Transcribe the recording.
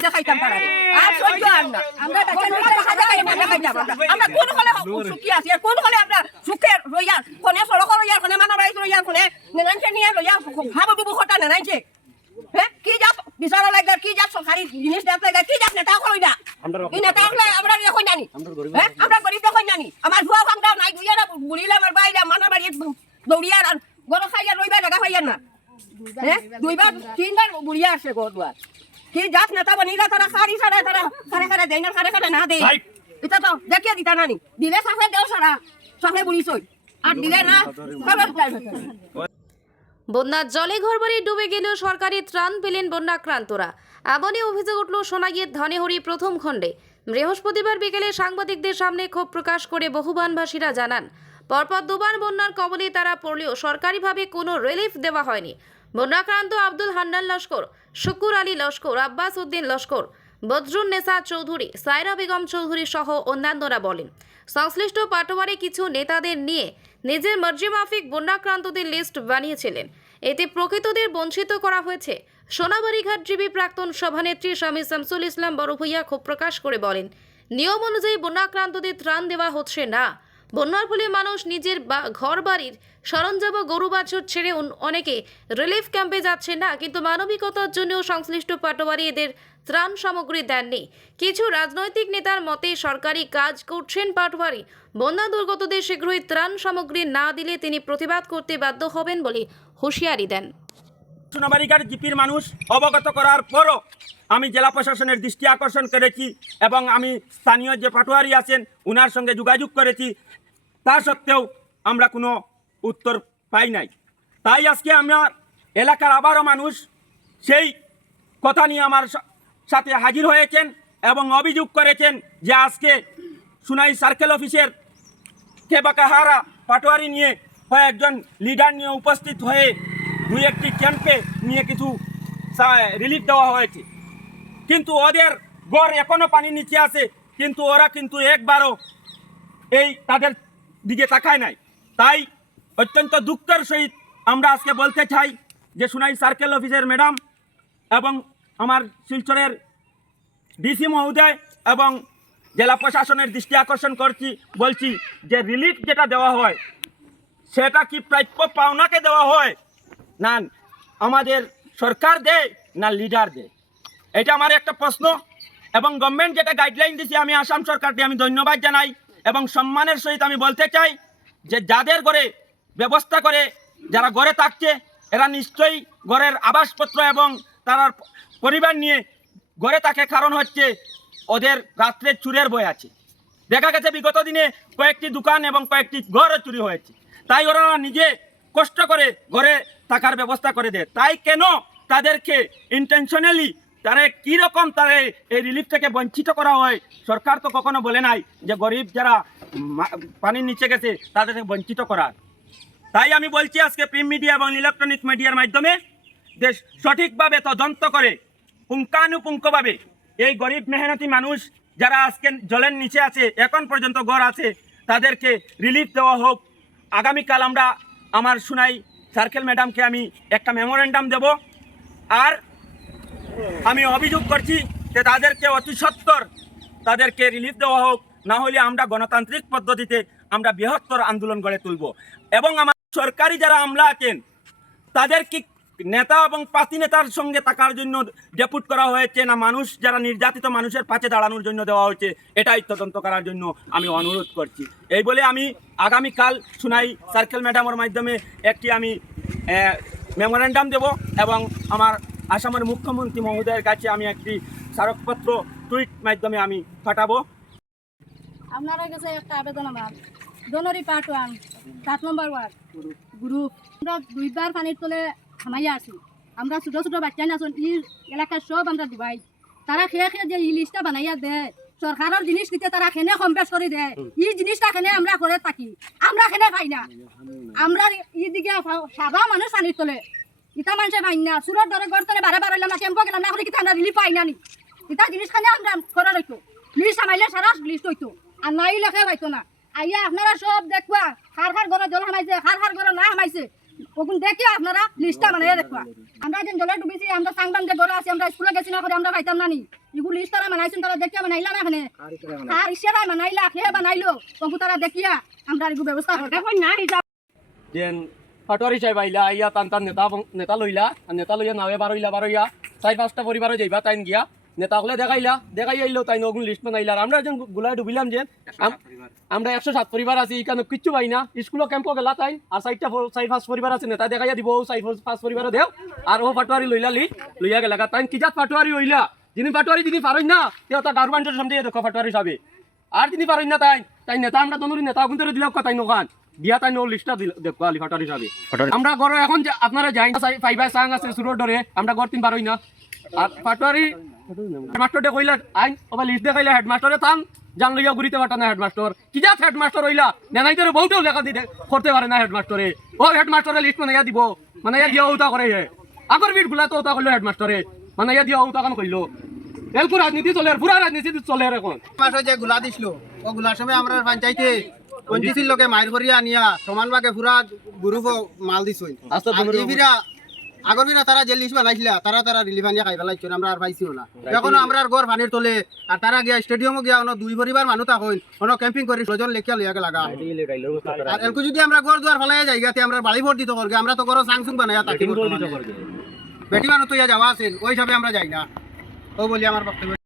দেখাইতাম তারা আর সহ্য আর না। আমরা আমরা। কোন হলে সুখী আছি আর কোন হলে আমরা সুখে রইয়া কোনে সড়ক রইয়া কোনে মানা বাড়ি রইয়া কোনে নেনাইছে নিয়ে রইয়া হাবু ডুবু খটা নেনাইছে হ্যাঁ? কি জাত বিচারা লাগা কি জাত সরকারি জিনিস দেখ লাগা কি জাত নেতা কই না এই নেতা হলে আমরা এখন জানি। হ্যাঁ? আমরা গরিব এখন জানি। আমার ভুয়া ভাঙটা নাই গুইয়া বুড়িলা আমার বাইরা মানা বাড়ি দৌড়িয়া আর গরম খাইয়া রইবা জায়গা পাইয়া না। হ্যাঁ? দুইবার তিনবার বুড়িয়া আসে গো দুয়ার কি জাত নেতা বনিরা তারা সারি সারা তারা খারে খারে দেয় না খারে খারে না দেয় এটা তো দেখিয়ে দিতা নানি। দিলে সাফে দেও সারা সাফে বুড়ি সই আর দিলে না বন্যার জলে ঘরবাড়ি ডুবে গেলেও সরকারি ত্রাণ পেলেন বন্যাক্রান্তরা। এমনই অভিযোগ উঠল সোনাগীর ধনেহরি প্রথম খণ্ডে। বৃহস্পতিবার বিকেলে সাংবাদিকদের সামনে ক্ষোভ প্রকাশ করে বহুবানবাসীরা জানান পরপর দুবার বন্যার কবলে তারা পড়লেও সরকারিভাবে কোনো রিলিফ দেওয়া হয়নি। বন্যাক্রান্ত আব্দুল হান্নান লস্কর, শুকুর আলী লস্কর, আব্বাস উদ্দিন লস্কর, বদরুন নেসা চৌধুরী সায়রা বেগম চৌধুরী সহ অন্যান্যরা বলেন, সংশ্লিষ্ট পাটোয়ারি কিছু নেতাদের নিয়ে নিজের মর্জি মাফিক বন্যাক্রান্তদের লিস্ট বানিয়েছিলেন। এতে প্রকৃতদের বঞ্চিত করা হয়েছে, সোনাবাড়িঘাট প্রাক্তন সভানেত্রী স্বামী শামসুল ইসলাম বড় ভূঁইয়া ক্ষোভ প্রকাশ করে বলেন, নিয়ম অনুযায়ী বন্যাক্রান্তদের ত্রাণ দেওয়া হচ্ছে না। বন্যার ফলে মানুষ নিজের বা ঘর বাড়ির সরঞ্জাম ও গরু বাছুর ছেড়ে অনেকে রিলিফ ক্যাম্পে যাচ্ছে না, কিন্তু মানবিকতার জন্যও সংশ্লিষ্ট পাটোয়ারি এদের ত্রাণ সামগ্রী দেননি। কিছু রাজনৈতিক নেতার মতে, সরকারি কাজ করছেন পাটোয়ারি। বন্যা দুর্গতদের শীঘ্রই ত্রাণ সামগ্রী না দিলে তিনি প্রতিবাদ করতে বাধ্য হবেন বলে হুঁশিয়ারি দেন। সোনাবাড়িঘাট জিপির মানুষ অবগত করার পরও আমি জেলা প্রশাসনের দৃষ্টি আকর্ষণ করেছি এবং আমি স্থানীয় যে পাটোয়ারি আছেন, উনার সঙ্গে যোগাযোগ করেছি। তা সত্ত্বেও আমরা কোনো উত্তর পাই নাই। তাই আজকে আমার এলাকার আবারও মানুষ সেই কথা নিয়ে আমার সাথে হাজির হয়েছেন এবং অভিযোগ করেছেন যে আজকে সুনাই সার্কেল অফিসের কেবাকাহারা পাটোয়ারি নিয়ে কয়েকজন লিডার নিয়ে উপস্থিত হয়ে দুই একটি ক্যাম্পে নিয়ে কিছু রিলিফ দেওয়া হয়েছে। কিন্তু ওদের গড় এখনও পানির নিচে আছে, কিন্তু ওরা কিন্তু একবারও এই তাদের দিকে তাকায় নাই। তাই অত্যন্ত দুঃখের সহিত আমরা আজকে বলতে চাই যে সুনাই সার্কেল অফিসের ম্যাডাম এবং আমার শিলচরের ডিসি মহোদয় এবং জেলা প্রশাসনের দৃষ্টি আকর্ষণ করছি, বলছি যে রিলিফ যেটা দেওয়া হয়, সেটা কি প্রাপ্য পাওনাকে দেওয়া হয়? না আমাদের সরকার দেয়, না লিডার দেয়? এটা আমার একটা প্রশ্ন। এবং গভর্নমেন্ট যেটা গাইডলাইন দিয়েছে আমি আসাম সরকারকে আমি ধন্যবাদ জানাই এবং সম্মানের সহিত আমি বলতে চাই যে যাদের ঘরে ব্যবস্থা করে, যারা ঘরে থাকছে, এরা নিশ্চয়ই ঘরের আবাসপত্র এবং তারা পরিবার নিয়ে ঘরে থাকে। কারণ হচ্ছে ওদের রাত্রে চুরের বই আছে। দেখা গেছে বিগত দিনে কয়েকটি দোকান এবং কয়েকটি ঘরও চুরি হয়েছে। তাই ওরা নিজে কষ্ট করে ঘরে থাকার ব্যবস্থা করে দেয়। তাই কেন তাদেরকে ইন্টেনশনালি তারা কীরকম তারা এই রিলিফ থেকে বঞ্চিত করা হয়? সরকার তো কখনো বলে নাই যে গরিব যারা পানির নিচে গেছে তাদেরকে বঞ্চিত করার। তাই আমি বলছি আজকে প্রিন্ট মিডিয়া এবং ইলেকট্রনিক মিডিয়ার মাধ্যমে দেশ সঠিকভাবে তদন্ত করে, পুঙ্খানুপুঙ্খভাবে এই গরিব মেহনতি মানুষ যারা আজকে জলের নিচে আছে, এখন পর্যন্ত ঘর আছে, তাদেরকে রিলিফ দেওয়া হোক। আগামীকাল আমরা আমার শুনাই সার্কেল ম্যাডামকে আমি একটা মেমোরেন্ডাম দেব। আর আমি অভিযোগ করছি যে তাদেরকে অতি সত্তর তাদেরকে রিলিফ দেওয়া হোক, না হলে আমরা গণতান্ত্রিক পদ্ধতিতে আমরা বৃহত্তর আন্দোলন গড়ে তুলব। এবং আমার সরকারি যারা আমলা আছেন তাদেরকে নেতা এবং পাতি নেতার সঙ্গে থাকার জন্য ডেপুট করা হয়েছে না, মানুষ যারা নির্যাতিত মানুষের পাশে দাঁড়ানোর জন্য দেওয়া হয়েছে, এটাই তদন্ত করার জন্য আমি অনুরোধ করছি। এই বলে আমি আগামীকাল শুনাই সার্কেল ম্যাডামের মাধ্যমে একটি আমি মেমোরেন্ডাম দেব এবং আমার আসামের মুখ্যমন্ত্রী মহোদয়ের কাছে আমি একটি স্মারকপত্র টুইট মাধ্যমে আমি পাঠাবো। আপনার কাছে একটা আবেদন আমার। দনরি পার্ট ওয়ান, সাত নম্বর ওয়ার্ড, গ্রুপ। দুইবার পানির তলে হামাইয়া আছি। আমরা ছোট ছোট বাচ্চা আছেন ই এলাকার সব আমরা ডুবাই তারা খেয়ে খেয়ে যে ই লিস্টটা বানাইয়া দেয় সরকারের জিনিস দিতে তারা খেনে কম বেশ করে দেয় ই জিনিসটা খেনে আমরা করে থাকি, আমরা খেনে পাই না। আমরা ইদিকে সাদা মানুষ পানির তোলে। ইটা মানুষে পাই না সুরত ধরে ঘর তলে বারে বারে না কেম্প গেলাম না হলে কি আমরা রিলিফ পাই না নি। ইটা জিনিস খানে আমরা করে রইতো লিস্ট আমাইলে সারা লিস্ট হইতো আর নাই লেখে পাইতো না। আইয়া, আপনারা সব দেখবা খার খার ঘরে জল হামাইছে খার খার ঘরে না হামাইছে ওগুন দেখি আপনারা লিস্টটা বানাইয়া দেখবা। আমরা যেন জলে ডুবেছি আমরা সাংবান যে ঘরে আছি আমরা স্কুলে গেছি না করে আমরা পাইতাম না নি। এগুলো লিস্ট তারা বানাইছেন তারা দেখিয়া বানাইলা না এখানে? আর ইসেরা বানাইলা কে বানাইলো? ওগু তারা দেখিয়া আমরা এগুলো ব্যবস্থা করতে দেখুন না যেন পাটোয়ারি সাহেব আইলা আইয়া টান টান নেতা নেতা লইলা আর নেতা লইয়া নাওয়ে বারইলা বারইয়া চাই পাঁচটা পরিবারও যাইবা তাইন গিয়া। নেতা হলে দেখাইলা দেখাই আইলো তাই নগুন লিস্ট বানাইলা। আমরা যেন গুলাই ডুবিলাম যে আমরা একশো সাত পরিবার আছি এখানে কিচ্ছু পাই না। স্কুলও ক্যাম্পও গেলা তাই আর চারটা ফ- চার পাঁচ পরিবার আছে নেতা দেখাইয়া দিব চার পাঁচ পরিবার দেও। আর ও পাটোয়ারি লইলা লি লইয়া গেলা তাই কিজাত পাটোয়ারি হইলা। যিনি পাটোয়ারি যিনি পারই না তেও তার গারবান্টের সামনে দেখো পাটোয়ারি সাবে আর তিনি পারেন না তাই তাই নেতা আমরা তনুরি নেতা কিন্তু দিল তাই নখান দিয়া তাই নো লিস্টটা দেখো আলি ফাটার হিসাবে আমরা গড় এখন যে আপনারা যাই ফাইবার সাং আছে সুরোর ডরে আমরা গড় তিন পারই না। আর ফাটোয়ারি হেডমাস্টার কইলা আইন ওবা লিস্ট দেখাইলা হেডমাস্টারে থাম। জান লইয়া ঘুরিতে পারতা না হেডমাস্টার কি যা হেডমাস্টার হইলা নেনাইতে বহুটাও লেখা দিতে করতে পারে না হেডমাস্টারে ও হেডমাস্টারে লিস্ট মানে দিব মানে ইয়া দিয়া ওটা করে হে। আগর বিটগুলা তো ওটা করল হেডমাস্টারে মানে ইয়া দিয়া ওটা কাম কইলো। এলকু রাজনীতি চলে পুরা রাজনীতি চলে এখন। মাসে যে গুলা দিছিল। ও গুলার সময় আমরা পঞ্চায়েতে পঞ্চায়েতের লোকে মাইর করিয়া নিয়া সমান ভাগে পুরা গ্রুপ মাল দিছই। আচ্ছা, তোমরা- বিরা আগর বিরা তারা যে লিস্ট বানাইছিলা তারা তারা রিলিফ আনিয়া খাই পেলাইছো আমরা আর পাইছিও না। এখনও আমরা গড় পানির তলে আর তারা গিয়া স্টেডিয়ামও গিয়া অন্য দুই পরিবার মানুষ থাকুন অন্য ক্যাম্পিং করি সজন লেখিয়া লইয়াকে লাগা। আর এলকু যদি আমরা গড় দুয়ার ফেলাইয়া যাই গাতে আমরা বাড়ি ভোট দিতে করগে আমরা তো গড় সাংসুং বানাইয়া থাকি বেটি মানুষ তো ইয়া যাওয়া আছেন ওই হিসাবে আমরা যাই না। ও বলি আমার বক্তব্য